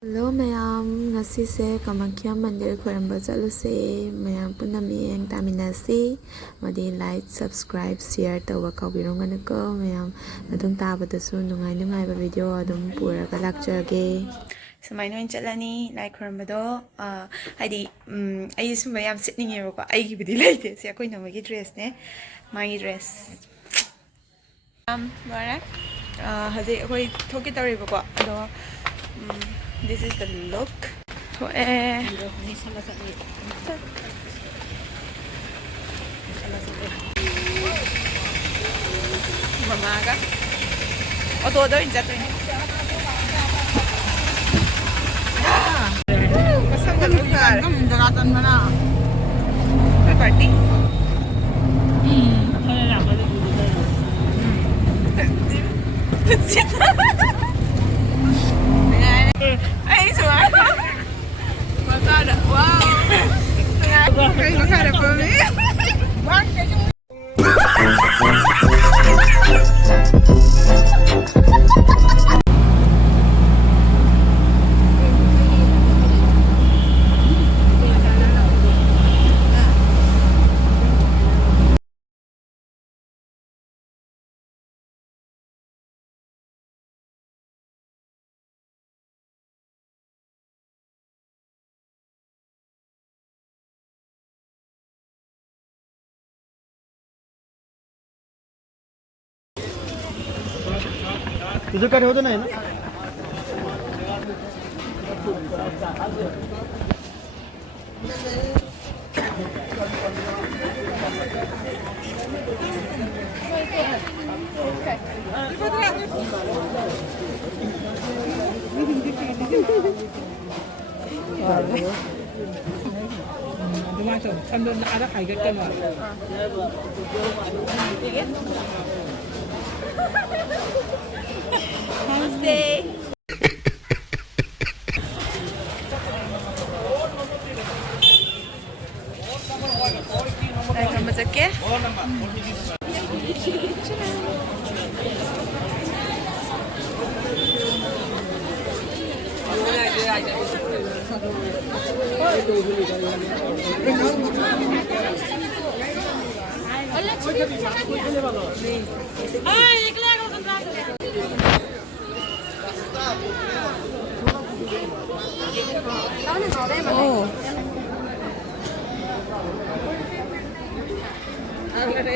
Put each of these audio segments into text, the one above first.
Hello mayam, ngasi se Kamakhya mandir khuramba chaluse mayam punna miyeng taminasi madi like subscribe share tawa kawbirongana ko mayam adum tabadasu nungai nungai ba video adum puraga lakjage sumaino in chalani like khurambado haidi ai sumba yam sitninge ko ai gi bidi laite se akoi namagi dress ne magi dress lore haje akoi thoki tariba ko ado this is the look. So, mamaga. O todo in jato ini. Pasang ka lugar. Kamu daratan mana? May party? Ay, suara. Makada. Wow. Kayak makada pa mi. तुझं काय होतं नाही ना Namaste. Ay, kamu cek ya? Oh.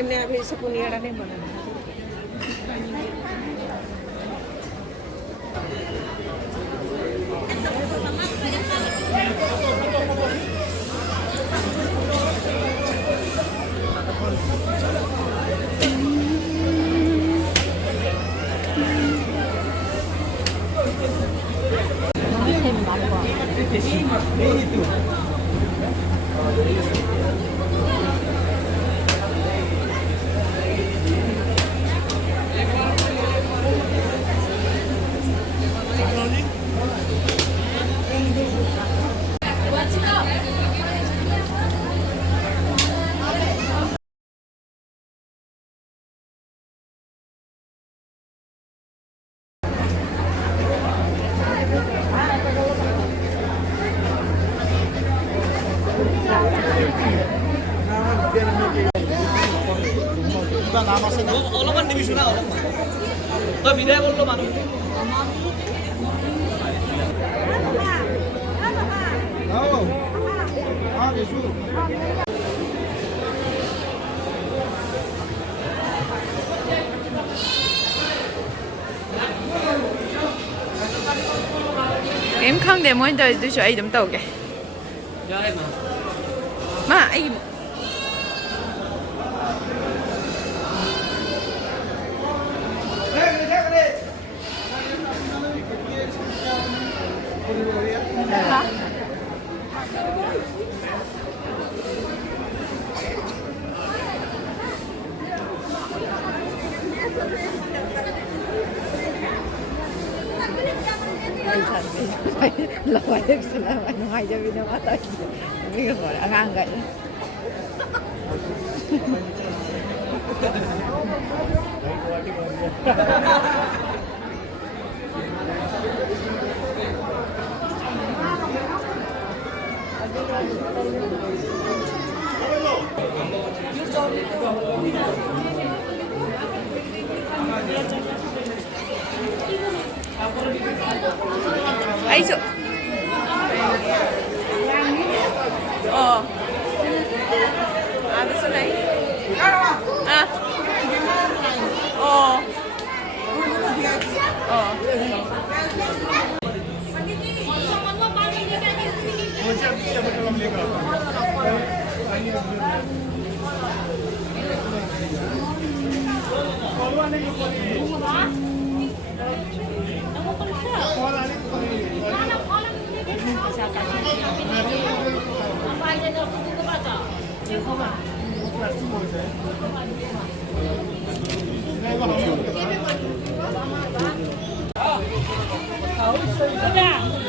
ini habis sepuniran ini mana অলপমান নিবিছো না তই বিদায় বললো মানুহ Em không để mỗi đời tôi sợ ai đụng tàu kìa. Mà ai Laway sila ano nga dyan binamatay. Sabi ko po, ang anggal. ꯑꯩꯁꯨ ꯑꯣ ꯑꯗꯨꯁꯨ ꯂꯩ ꯑꯣ ꯑꯣ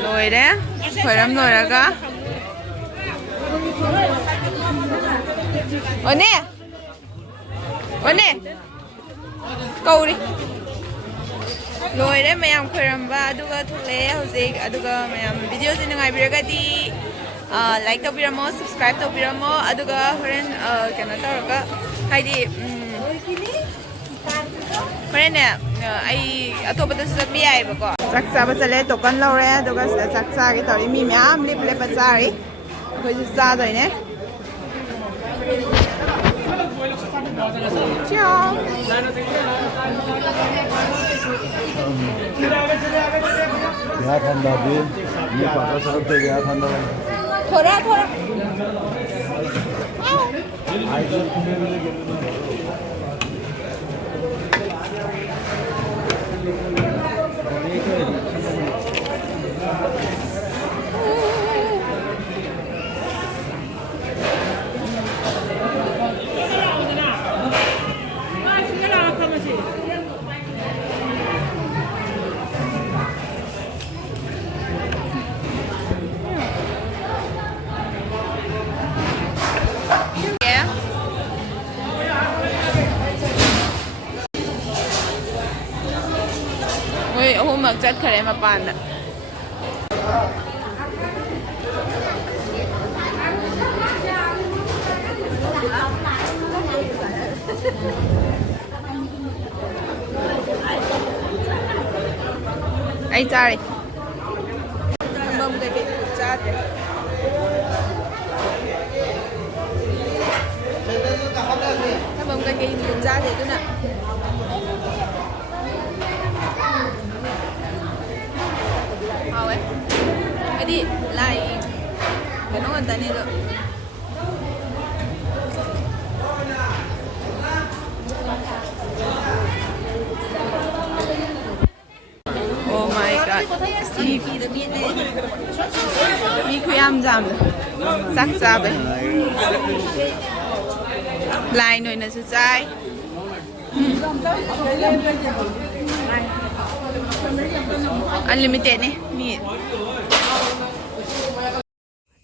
ꯂꯣꯏꯔꯦ ꯈꯣꯏꯔꯝ ꯂꯣꯏꯔꯒ ꯑꯣꯅꯦ ꯑꯣꯅꯦ ꯀꯧꯔꯤ ꯂꯣꯏꯔꯦ ꯃꯌꯥꯝ ꯈꯣꯏꯔꯝꯕ ꯑꯗꯨꯒ ꯊꯣꯛꯂꯛꯑꯦ ꯍꯧꯖꯤꯛ ꯑꯗꯨꯒ ꯃꯌꯥꯝ ꯚꯤꯗꯤꯑꯣꯁꯤ ꯅꯨꯡꯉꯥꯏꯕꯤꯔꯒꯗꯤ ꯂꯥꯏꯛ ꯇꯧꯕꯤꯔꯝꯃꯣ ꯁꯕꯁꯀ꯭ꯔꯥꯏꯕ ꯇꯧꯕꯤꯔꯝꯃꯣ ꯑꯗꯨꯒ ꯍꯣꯔꯦꯟ ꯀꯩꯅꯣ ꯇꯧꯔꯒ ꯍꯥꯏꯗꯤ ꯍꯣꯔꯦꯟꯅꯦ ꯑꯩ ꯑꯇꯣꯞꯄꯗꯁꯨ ꯆꯠꯄ ꯌꯥꯏꯑꯕꯀꯣ ꯆꯥꯛ ꯆꯥꯕ ꯆꯠꯂꯦ ꯇꯣꯀꯟ ꯂꯧꯔꯦ ꯑꯗꯨꯒ ꯁꯤꯗ ꯆꯥꯛ ꯆꯥꯒꯦ ꯇꯧꯔꯤ ꯃꯤ ꯃꯌꯥꯝ ꯂꯦꯞ ꯂꯦꯞꯄ ꯆꯥꯔꯤ ꯑꯩꯈꯣꯏꯁꯨ ꯆꯥꯗꯣꯏꯅꯦ थोड़ा थोड़ा ꯃꯣꯏ ꯑꯍꯨꯝꯃꯛ ꯆꯠꯈꯔꯦ ꯃꯄꯥꯟꯗ ꯑꯩ ꯆꯥꯔꯤ ꯊꯝꯕꯝ ꯀꯩꯀꯩ ꯆꯥꯗ꯭ꯔꯦ ꯊꯝꯕꯝ ꯀꯩꯀꯩ ꯆꯥꯗꯦ ꯑꯗꯨꯅ ꯍꯥꯎꯋꯦ ꯍꯥꯏꯗꯤ ꯂꯥꯏ ꯀꯩꯅꯣ ꯉꯥꯛꯇꯅꯤ ꯑꯗꯣ Oh my god. Mi khuyam jam sak chabe. Lai noi na su chai. Unlimited ni mi.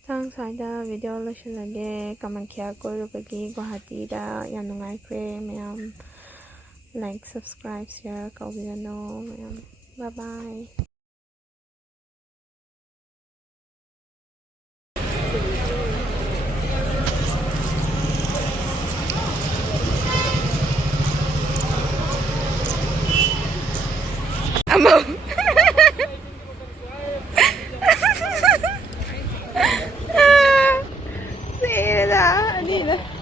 Sang saida video losilage Kamakhya koirubagi Guwahati da yam nungaikre mayam like subscribe share kaubirano mayam. Bye bye. Amo. See that?